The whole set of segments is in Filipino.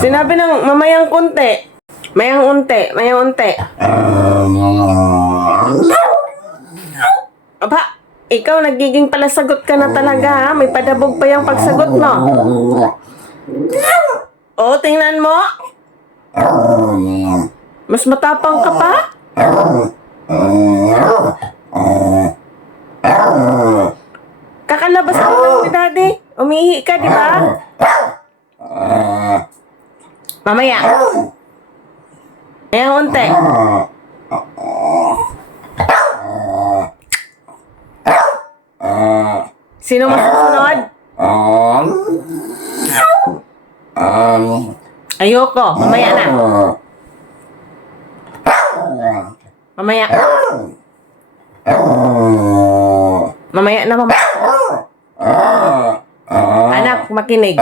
Sinabi ng mamayang konti. Mayang unti, mayang unti. Aba, ikaw nagiging palasagot ka na talaga, ha? May padabog pa yung pagsagot mo. O, tingnan mo. Mas matapang ka pa? Kakalabas ka lang ni Daddy. Umihi ka, di ba? Mamaya. Mayang unti. Sino masusunod? Ayoko. Mamaya na. Mamaya. Mamaya na, mamaya. Anak, makinig.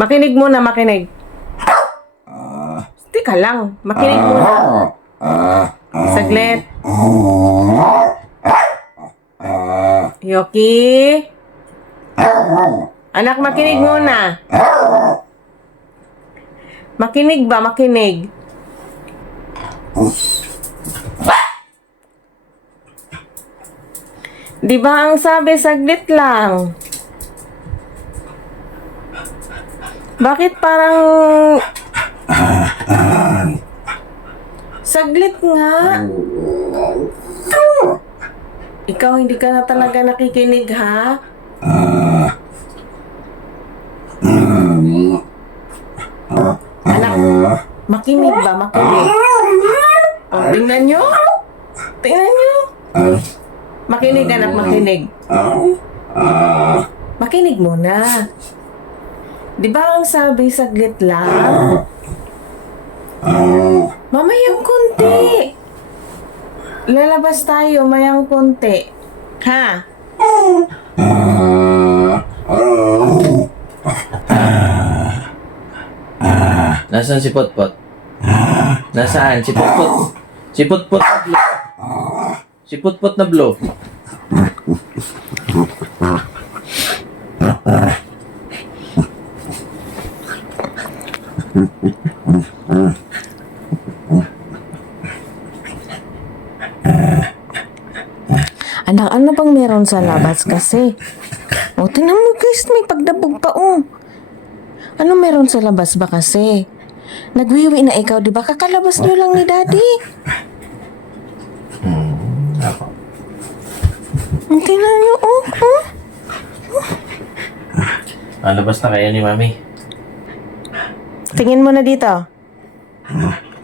Makinig muna, makinig. Teka lang, makinig muna. Saglit. Yoki. Anak, makinig muna. Makinig ba? Makinig. Di ba ang sabi, saglit lang? Bakit parang... Saglit nga. Ikaw hindi ka na talaga nakikinig, ha? Anak, makinig ba? Makinig. Oh, tingnan nyo. Tingnan nyo. Makinig, anak, makinig. Makinig muna. Di ba ang sabi, saglit lang? Mamayang konti. Lalabas tayo, mayang konti. Ha? Nasaan si Potpot? Nasaan si Potpot? Si Potpot na blow. Si Potpot na blow. Anak, ano bang meron sa labas kasi? O, tingnan mo guys, may pagdabog pa, oh. Ano meron sa labas ba kasi? Nagwiwi na ikaw, di ba? Kakalabas nyo lang ni Daddy. Ako. Tingnan nyo, oh. Alabas na kayo ni Mami. Tingin mo na dito.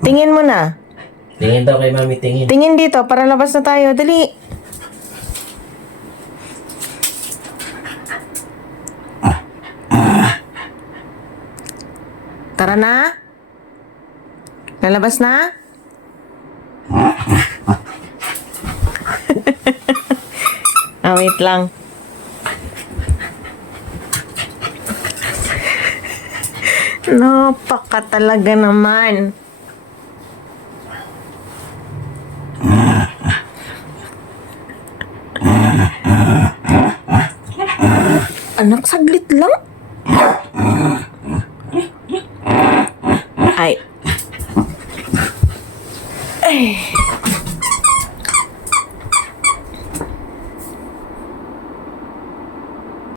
Tingin mo na. Tingin daw kay Mami, tingin. Tingin dito, para labas na tayo. Dali. Tara na. Lalabas na? Wait lang. Napaka talaga naman. Anak, saglit lang.